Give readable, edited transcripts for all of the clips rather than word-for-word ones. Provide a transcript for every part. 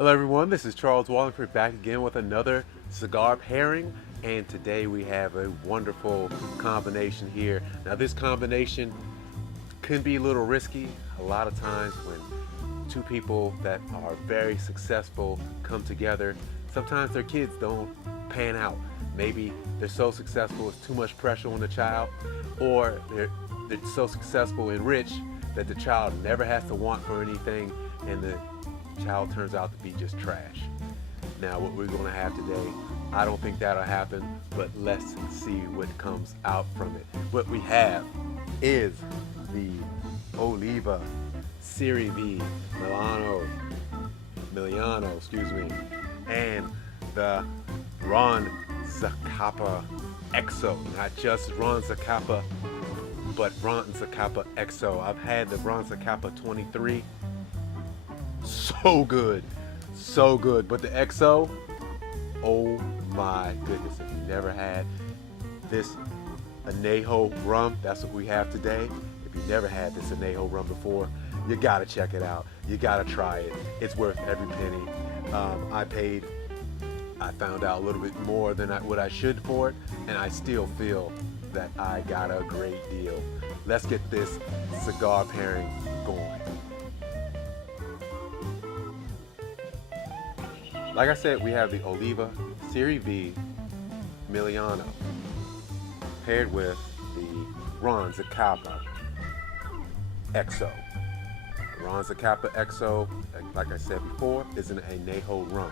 Hello everyone, this is Charles Walhingford back again with another cigar pairing, and today we have a wonderful combination here. Now this combination can be a little risky. A lot of times when two people that are very successful come together, sometimes their kids don't pan out. Maybe they're so successful it's too much pressure on the child, or they're so successful and rich that the child never has to want for anything and the child turns out to be just trash. Now what we're going to have today, I don't think that'll happen, but let's see what comes out from it. What we have is the Oliva Serie Melanio, excuse me, and the Ron Zacapa XO. Not just Ron Zacapa, but Ron Zacapa XO. I've had the Ron Zacapa 23. So good, so good. But the XO, oh my goodness, if you never had this Anejo Rum, that's what we have today. If you never had this Anejo Rum before, you gotta check it out. You gotta try it. It's worth every penny. I found out a little bit more than what I should for it, and I still feel that I got a great deal. Let's get this cigar pairing going. Like I said, we have the Oliva Serie Melanio paired with the Ron Zacapa XO. The Ron Zacapa XO, like I said before, is an Anejo Rum.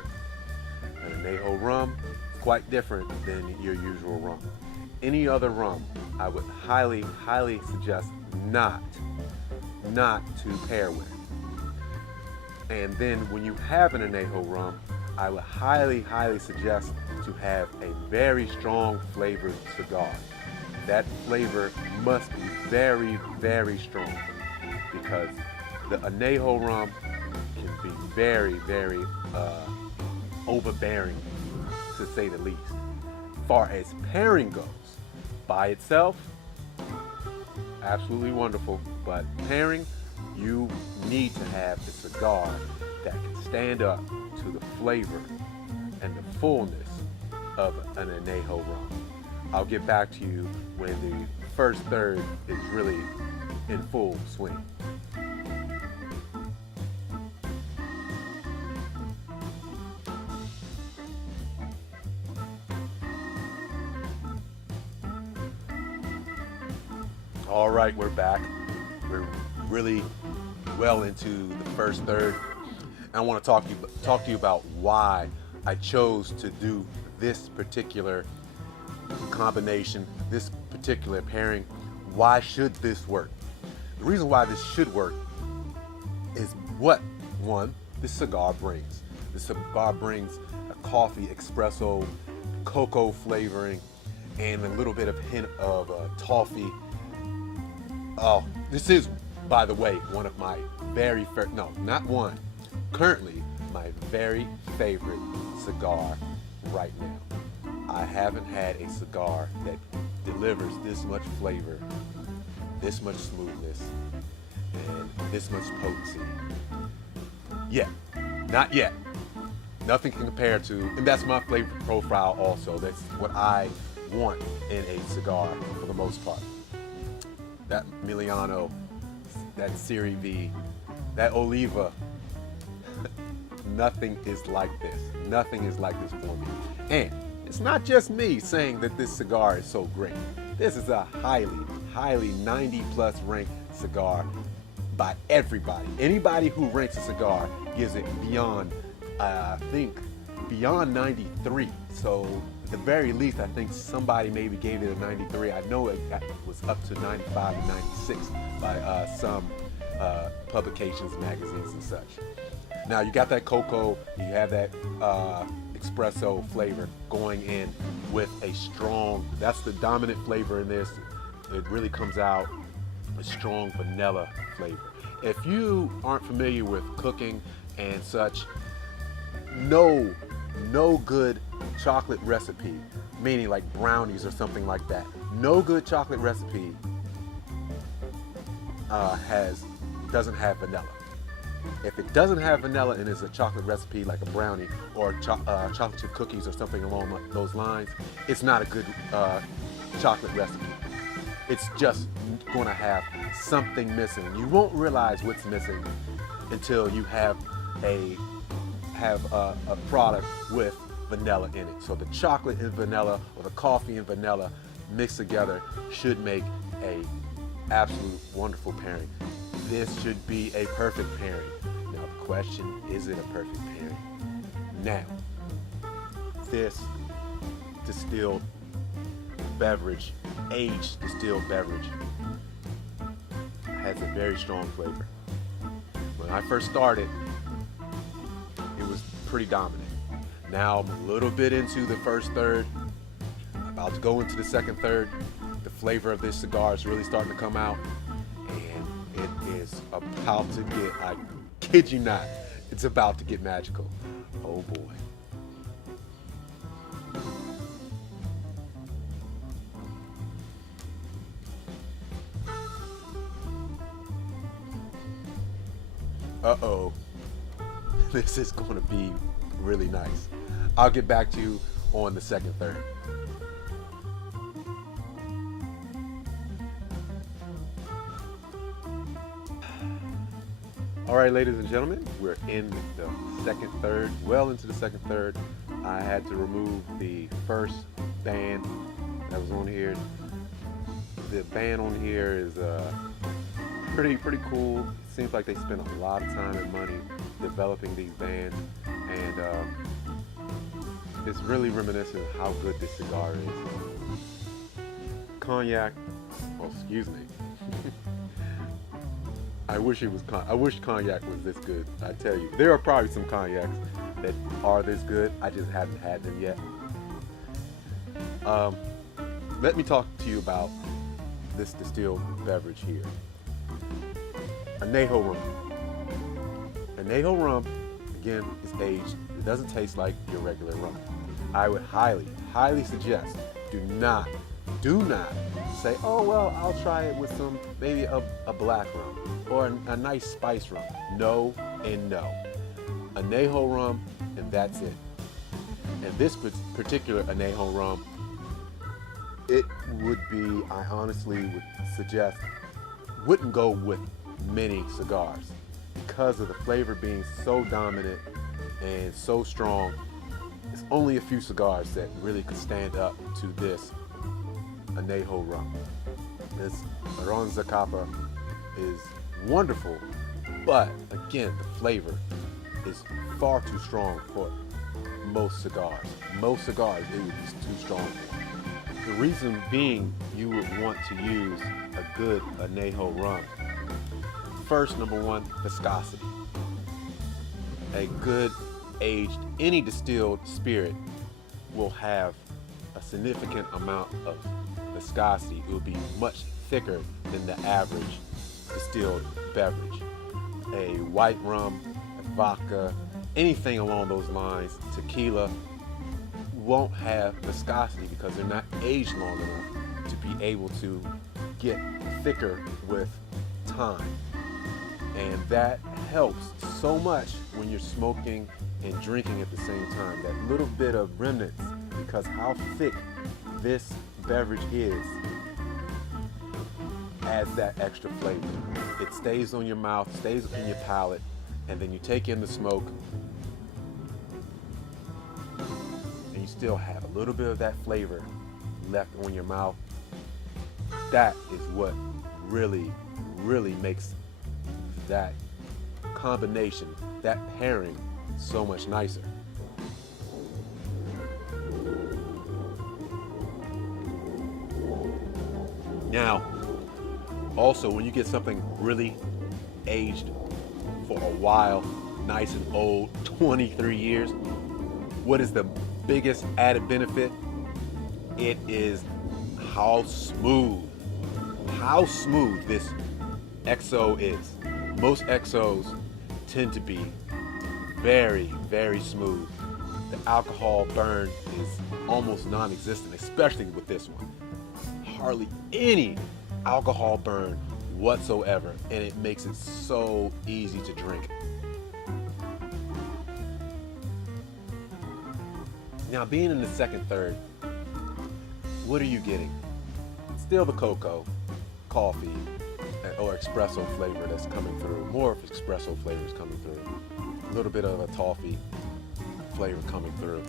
An Anejo Rum is quite different than your usual rum. Any other rum, I would highly, highly suggest not to pair with. And then when you have an Anejo Rum, I would highly, highly suggest to have a very strong flavored cigar. That flavor must be very, very strong, because the Anejo Rum can be very, very overbearing, to say the least. Far as pairing goes, by itself, absolutely wonderful, but pairing, you need to have a cigar that can stand up to the flavor and the fullness of an Anejo Rum. I'll get back to you when the first third is really in full swing. All right, we're back. We're really well into the first third. I want to talk to you about why I chose to do this particular combination, this particular pairing. Why should this work? The reason why this should work is what, one, this cigar brings. The cigar brings a coffee, espresso, cocoa flavoring, and a little bit of hint of toffee. Oh, this is, by the way, one of my very favorite, no, not one, currently my very favorite cigar right now. I haven't had a cigar that delivers this much flavor, this much smoothness, and this much potency. Yet, not yet. Nothing can compare to, and that's my flavor profile also. That's what I want in a cigar for the most part. That Melanio, that Serie V, that Oliva, nothing is like this. Nothing is like this for me. And it's not just me saying that this cigar is so great. This is a highly 90 plus ranked cigar by everybody. Anybody who ranks a cigar gives it beyond, I think, beyond 93. So at the very least, I think somebody maybe gave it a 93. I know it was up to 95 and 96 by some publications, magazines, and such. Now you got that cocoa, you have that espresso flavor going in with a strong, that's the dominant flavor in this. It really comes out a strong vanilla flavor. If you aren't familiar with cooking and such, no good chocolate recipe, meaning like brownies or something like that, no good chocolate recipe doesn't have vanilla. If it doesn't have vanilla and it's a chocolate recipe like a brownie or chocolate chip cookies or something along those lines, it's not a good chocolate recipe. It's just going to have something missing. You won't realize what's missing until you have a product with vanilla in it. So the chocolate and vanilla or the coffee and vanilla mixed together should make a absolute wonderful pairing. This should be a perfect pairing. Now the question, is it a perfect pairing? Now, this distilled beverage, aged distilled beverage, has a very strong flavor. When I first started, it was pretty dominant. Now I'm a little bit into the first third, about to go into the second third. The flavor of this cigar is really starting to come out, and it is about to get, I kid you not, it's about to get magical. Oh boy. Uh-oh, this is going to be really nice. I'll get back to you on the second third. All right, ladies and gentlemen, we're in the second third, well into the second third. I had to remove the first band that was on here. The band on here is pretty cool. Seems like they spent a lot of time and money developing these bands, and it's really reminiscent of how good this cigar is. Cognac, oh excuse me. I wish cognac was this good. I tell you, there are probably some cognacs that are this good. I just haven't had them yet. Let me talk to you about this distilled beverage here. Anejo Rum. Anejo Rum, again, is aged. It doesn't taste like your regular rum. I would highly suggest, do not say, oh well, I'll try it with some, maybe a black rum or a nice spice rum. No and no. Anejo Rum, and that's it. And this particular Anejo Rum, it would be, I honestly would suggest, wouldn't go with many cigars because of the flavor being so dominant and so strong. There's only a few cigars that really could stand up to this Anejo Rum. This Ron Zacapa is wonderful, but again, the flavor is far too strong for most cigars. Most cigars, it is too strong for. The reason being, you would want to use a good Anejo Rum. First, number one, viscosity. A good aged, any distilled spirit will have a significant amount of viscosity. It will be much thicker than the average distilled beverage. A white rum, a vodka, anything along those lines, tequila, won't have viscosity because they're not aged long enough to be able to get thicker with time. And that helps so much when you're smoking and drinking at the same time. That little bit of remnants, because how thick this beverage is, adds that extra flavor. It stays on your mouth, stays in your palate, and then you take in the smoke, and you still have a little bit of that flavor left on your mouth. That is what really makes that combination, that pairing, so much nicer. Now, also when you get something really aged for a while, nice and old, 23 years, what is the biggest added benefit? It is how smooth this XO is. Most XOs tend to be very smooth. The alcohol burn is almost non-existent, especially with this one. Hardly any alcohol burn whatsoever, and it makes it so easy to drink. Now, being in the second third, what are you getting? Still the cocoa, coffee, or espresso flavor that's coming through. More of espresso flavors coming through. A little bit of a toffee flavor coming through.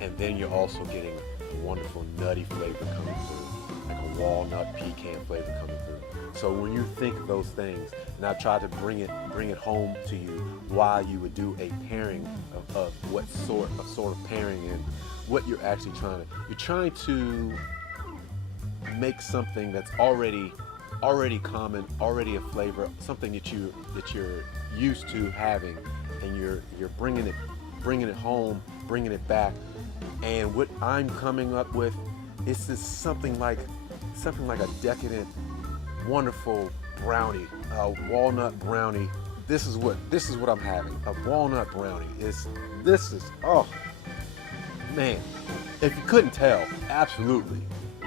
And then you're also getting a wonderful nutty flavor coming through, like a walnut pecan flavor coming through. So when you think of those things, and I try to bring it home to you why you would do a pairing of what sort of pairing, and what you're actually trying to make something that's already common, already a flavor, something that you're used to having, and you're bringing it home, bringing it back. And what I'm coming up with is just something like a decadent, wonderful brownie, a walnut brownie. This is what I'm having. A walnut brownie. Oh man, if you couldn't tell, absolutely,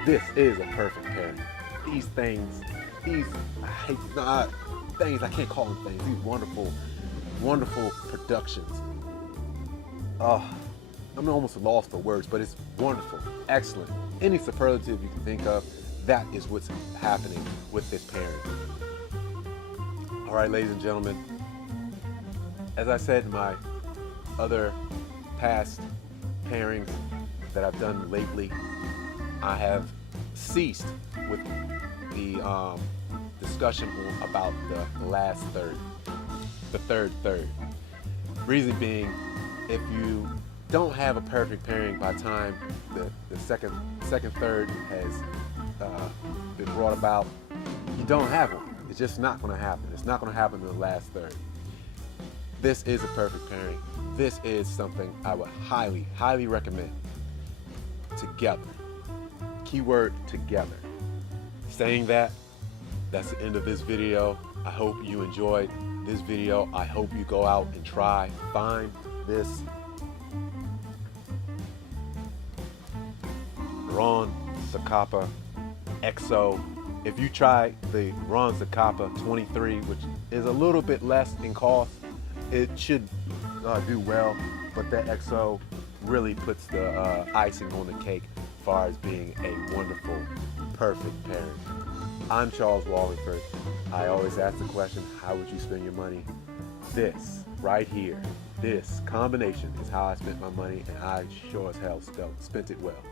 this is a perfect pairing. These things, I can't call them things. These wonderful productions. I'm almost lost for words, but it's wonderful, excellent. Any superlative you can think of, that is what's happening with this pairing. All right, ladies and gentlemen, as I said in my other past pairings that I've done lately, I have ceased with the discussion about the last third, the third. Reason being, if you don't have a perfect pairing by the time the second third has been brought about, you don't have one. It's just not going to happen. It's not going to happen in the last third. This is a perfect pairing. This is something I would highly recommend. Together. Keyword together. Saying that, that's the end of this video. I hope you enjoyed this video. I hope you go out and find this Ron Zacapa XO. If you try the Ron Zacapa 23, which is a little bit less in cost, it should do well, but that XO really puts the icing on the cake as far as being a wonderful, perfect pairing. I'm Charles Walhingford. I always ask the question, how would you spend your money? This right here, this combination is how I spent my money, and I sure as hell spent it well.